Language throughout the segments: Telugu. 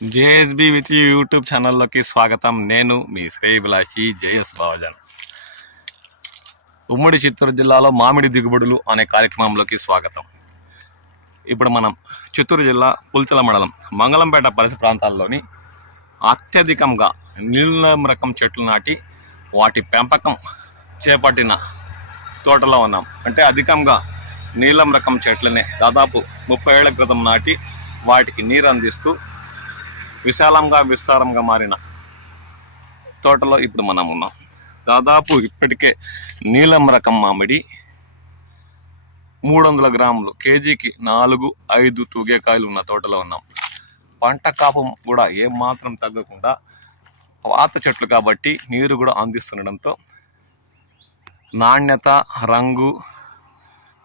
జేఎస్బి విత్ యూట్యూబ్ ఛానల్లోకి స్వాగతం. నేను మీ శ్రేయభిలాషి జేఎస్ బావజన్. ఉమ్మడి చిత్తూరు జిల్లాలో మామిడి దిగుబడులు అనే కార్యక్రమంలోకి స్వాగతం. ఇప్పుడు మనం చిత్తూరు జిల్లా పుల్చల మండలం మంగళంపేట పరిసర ప్రాంతాల్లోని అత్యధికంగా నీలం రకం చెట్లు నాటి వాటి పెంపకం చేపట్టిన తోటలో ఉన్నాం. అంటే అధికంగా నీలం రకం చెట్లనే దాదాపు 30 ఏళ్ల క్రితం నాటి వాటికి నీరు అందిస్తూ విస్తారంగా మారిన తోటలో ఇప్పుడు మనం ఉన్నాం. దాదాపు ఇప్పటికే నీలం రకం మామిడి 300 గ్రాములు, కేజీకి 4-5 తూగే కాయలు ఉన్న తోటలో ఉన్నాం. పంట కాపం కూడా ఏమాత్రం తగ్గకుండా పాత చెట్లు కాబట్టి నీరు కూడా అందిస్తుండడంతో నాణ్యత, రంగు,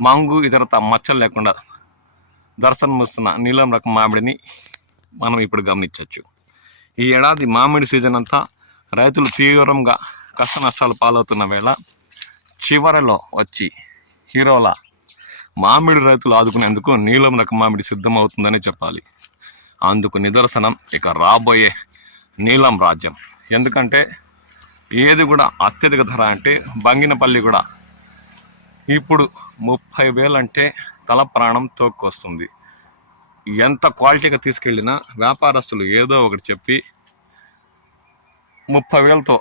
మంగు, ఇతరత మచ్చలు లేకుండా దర్శనమిస్తున్న నీలం రకం మామిడిని మనం ఇప్పుడు గమనించవచ్చు. ఈ ఏడాది మామిడి సీజన్ అంతా రైతులు తీవ్రంగా కష్ట నష్టాలు పాలవుతున్న వేళ చివరిలో వచ్చి హీరోలా మామిడి రైతులు ఆదుకునేందుకు నీలం రకం మామిడి సిద్ధమవుతుందని చెప్పాలి. అందుకు నిదర్శనం ఇక రాబోయే నీలం రాజ్యం. ఎందుకంటే ఏది కూడా అత్యధిక ధర అంటే బంగినపల్లి కూడా ఇప్పుడు 30,000 అంటే తల ప్రాణం తోక్కొస్తుంది. ఎంత క్వాలిటీగా తీసుకెళ్ళినా వ్యాపారస్తులు ఏదో ఒకటి చెప్పి 30,000తో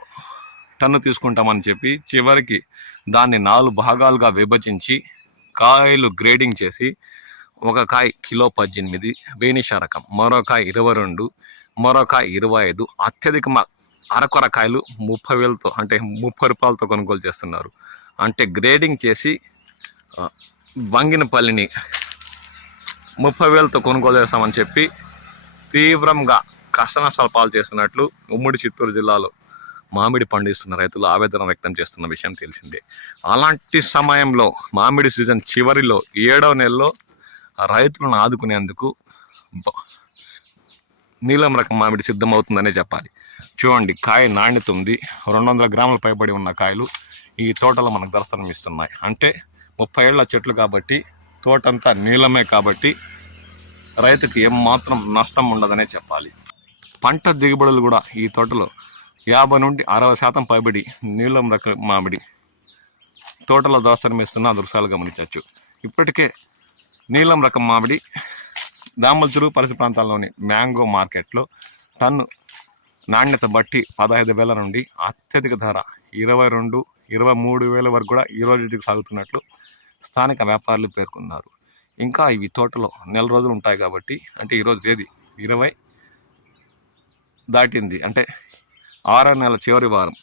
టన్ను తీసుకుంటామని చెప్పి చివరికి దాన్ని 4 భాగాలుగా విభజించి కాయలు గ్రేడింగ్ చేసి ఒక కాయ కిలో 18 వేనిషా రకం, మరో కాయ 22, మరో కాయ 25, అత్యధిక అరకొర కాయలు 30,000తో అంటే 30 రూపాయలతో కొనుగోలు చేస్తున్నారు. అంటే గ్రేడింగ్ చేసి బంగినపల్లిని 30,000తో కొనుగోలు చేస్తామని చెప్పి తీవ్రంగా కష్ట నష్టాలు పాలు చేస్తున్నట్లు ఉమ్మడి చిత్తూరు జిల్లాలో మామిడి పండిస్తున్న రైతులు ఆవేదన వ్యక్తం చేస్తున్న విషయం తెలిసిందే. అలాంటి సమయంలో మామిడి సీజన్ చివరిలో 7వ నెలలో రైతులను ఆదుకునేందుకు నీలం రకం మామిడి సిద్ధమవుతుందనే చెప్పాలి. చూడండి, కాయ నాణ్యత ఉంది. 200 గ్రాముల పైబడి ఉన్న కాయలు ఈ తోటలో మనకు దర్శనం ఇస్తున్నాయి. అంటే 30 ఏళ్ల చెట్లు కాబట్టి తోటంతా నీలమే కాబట్టి రైతుకి ఏమాత్రం నష్టం ఉండదనే చెప్పాలి. పంట దిగుబడులు కూడా ఈ తోటలో 50 నుండి 60% పైబడి నీలం రకం మామిడి తోటలో దర్శనమిస్తున్న దృశ్యాలు గమనించవచ్చు. ఇప్పటికే నీలం రకం మామిడి దామల్చూరు పరిసర ప్రాంతాల్లోని మ్యాంగో మార్కెట్లో టన్ను నాణ్యత బట్టి 15,000 నుండి అత్యధిక ధర 22-23,000 వరకు కూడా ఈ రోజుకి సాగుతున్నట్లు స్థానిక వ్యాపారులు పేర్కొన్నారు. ఇంకా ఇవి తోటలో నెల రోజులు ఉంటాయి కాబట్టి, అంటే ఈరోజు తేదీ 20 దాటింది, అంటే 6వ నెల చివరి వారం,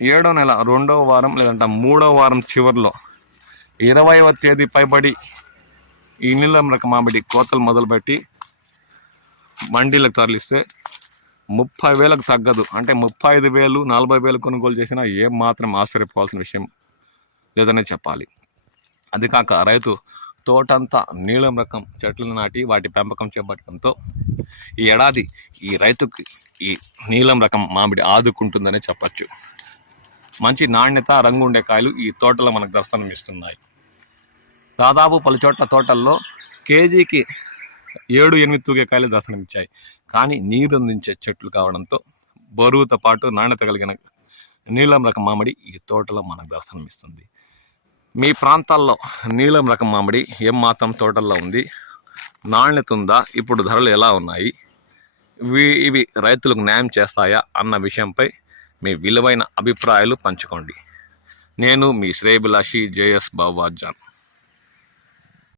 7వ నెల 2వ వారం లేదంటే 3వ వారం చివరిలో 20వ తేదీ పైబడి ఈ నీలం రకం మామిడి కోతలు మొదలుపెట్టి మండీలకు తరలిస్తే 30,000కు తగ్గదు. అంటే 35,000, 40,000 కొనుగోలు చేసినా ఏం మాత్రం ఆశ్చర్యపోవాల్సిన విషయం లేదనే చెప్పాలి. అది కాక రైతు తోటంతా నీలం రకం చెట్లను నాటి వాటి పెంపకం చేపట్టడంతో ఈ ఏడాది ఈ రైతుకి ఈ నీలం రకం మామిడి ఆదుకుంటుందనే చెప్పచ్చు. మంచి నాణ్యత, రంగు ఉండే కాయలు ఈ తోటలో మనకు దర్శనం ఇస్తున్నాయి. దాదాపు పలు చోట్ల తోటల్లో కేజీకి 7-8 తూగే కాయలు దర్శనమిచ్చాయి. కానీ నీరు అందించే చెట్లు కావడంతో బరువుతో పాటు నాణ్యత కలిగిన నీలం రకం మామిడి ఈ తోటలో మనకు దర్శనమిస్తుంది. మీ ప్రాంతాల్లో నీలం రకం మామిడి ఏం మాత్రం తోటల్లో ఉంది, నాణ్యత ఉందా, ఇప్పుడు ధరలు ఎలా ఉన్నాయి, ఇవి రైతులకు న్యాయం చేస్తాయా అన్న విషయంపై మీ విలువైన అభిప్రాయాలు పంచుకోండి. నేను మీ శ్రేయభిలాషి జేఎస్ బావజన్.